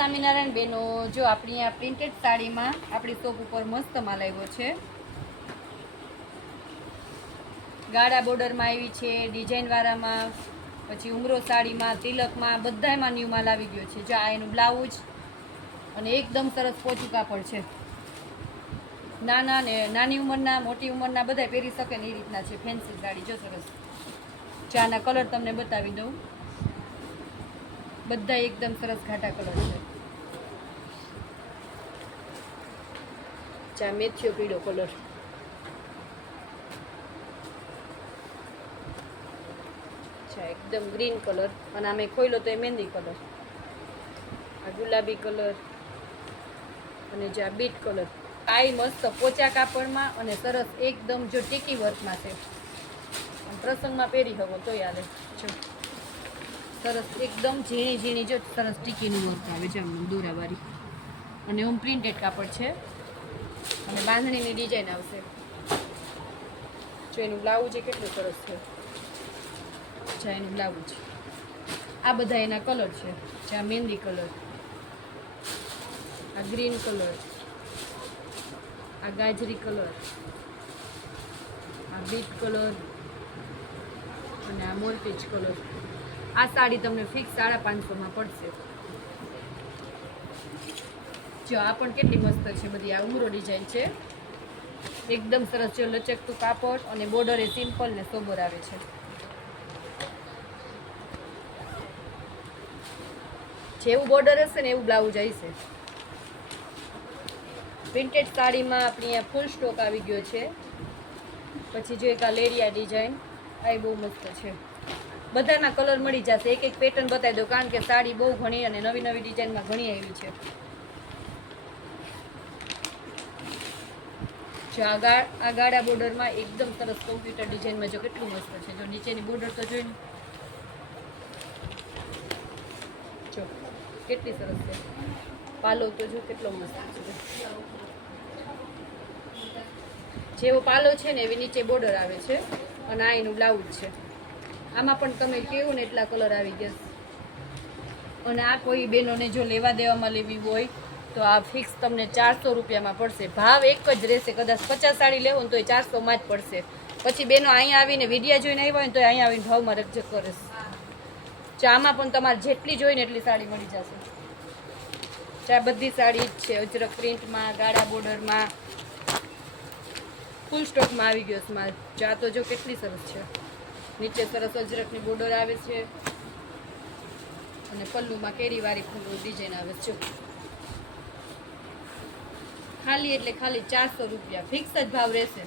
સ્વામિનારાયણ બેનો, જો આપણી આ પ્રિન્ટેડ સાડીમાં આપણી શોપ ઉપર મસ્ત માલ આવ્યો છે. ગાળા બોર્ડરમાં આવી છે, ડિઝાઇનવાળામાં, પછી ઉમરો સાડીમાં, તિલકમાં, બધામાં ન્યૂ માલ આવી ગયો છે. જો આ એનું બ્લાઉઝ અને એકદમ સરસ પોચું કાપડ છે. નાના ને નાની ઉંમરના, મોટી ઉંમરના બધા પહેરી શકે ને એ રીતના છે. ફેન્સી સાડી જો સરસ. ચાના કલર તમને બતાવી દઉં, બધા એકદમ સરસ ઘાટા કલર છે. ચા મેથીયો પીળો કલર, ચા એકદમ ગ્રીન કલર, અને આમે ખોઈલો તો એ મહેંદી કલર, આ ગુલાબી કલર, અને જે આ બીટ કલર. આ મસ્ત પોચા કાપડમાં અને સરસ એકદમ જો ટીકી વર્કમાં છે. પ્રસંગમાં પહેરી શકો તો યાદ જો સરસ એકદમ ઝીણી ઝીણી જો સરસ ટીકીનું વર્ક આવે છે. આમ દોરાવાળી અને ઓમ પ્રિન્ટેડ કાપડ છે અને બાંધણીની ડિઝાઇન આવશે. જો એનું બ્લાઉઝ એ કેટલું સરસ છે. જ્યાં એનું બ્લાઉઝ, આ બધા એના કલર છે. જ્યાં મહેંદી કલર, આ ગ્રીન કલર, આ ગાજરી કલર, આ બીટ કલર અને આ મોલ્ટીજ કલર. આ સાડી તમને ફિક્સ 550માં પડશે. જો આ પણ કેટલી મસ્ત છે. બધી આ ઉમરો ડિઝાઇન છે. એકદમ સરસ જો લચકતું કાપડ અને બોર્ડર એ સિમ્પલ ને સોબર આવે છે. જેવું બોર્ડર હશે ને એવું બ્લાઉઝ આવશે. પ્રિન્ટેડ સાડીમાં આપણી અહીંયા ફૂલ સ્ટોક આવી ગયો છે. પછી જો એક આ લેરિયા ડિઝાઇન, આ બહુ મસ્ત છે. બધાના કલર મળી જશે. એક એક પેટર્ન બતાવી દો, કારણ કે સાડી બહુ ઘણી અને નવી નવી ડિઝાઇનમાં ઘણી આવી છે. જો આ ગાળા બોર્ડરમાં એકદમ સરસ કોમ્પ્યુટર ડિઝાઇનમાં જો કેટલું મસ્ત છે. જો નીચેની બોર્ડર તો જોઈને જો કેટલી સરસ છે. પાલો તો જો કેટલો મસ્ત છે. જેવો પાલો છે ને એવી નીચે બોર્ડર આવે છે અને આ એનું બ્લાઉઝ છે. આમાં પણ તમે કેવું ને એટલા કલર આવી ગયા. અને આ કોઈ બહેનોને જો લેવા દેવામાં લેવી હોય તો આ ફિક્સ તમને 400 રૂપિયામાં પડશે. ભાવ એક જ રહેશે. કદાચ 50 સાડી લેવો ને તો એ 400માં જ પડશે. પછી બહેનો અહીંયા આવીને વિડીયા જોઈને આવ્યા હોય ને તો અહીંયા આવીને ભાવમાં રકઝક કરે. ચામાં પણ તમારે જેટલી જોઈને એટલી સાડી મળી જશે. ચા બધી સાડી જ છે. અજરક પ્રિન્ટમાં, ગાળા બોર્ડરમાં, ફૂલ સ્ટોકમાં આવી ગયો છે માલ. ચા તો જો કેટલી સરસ છે. નીચે સરસ અજરકની બોર્ડર આવે છે અને પલ્લુમાં કેરીવાળી ફૂલ ડિઝાઇન આવે છે. ખાલી એટલે ખાલી 400 રૂપિયા ફિક્સ જ ભાવ રહેશે.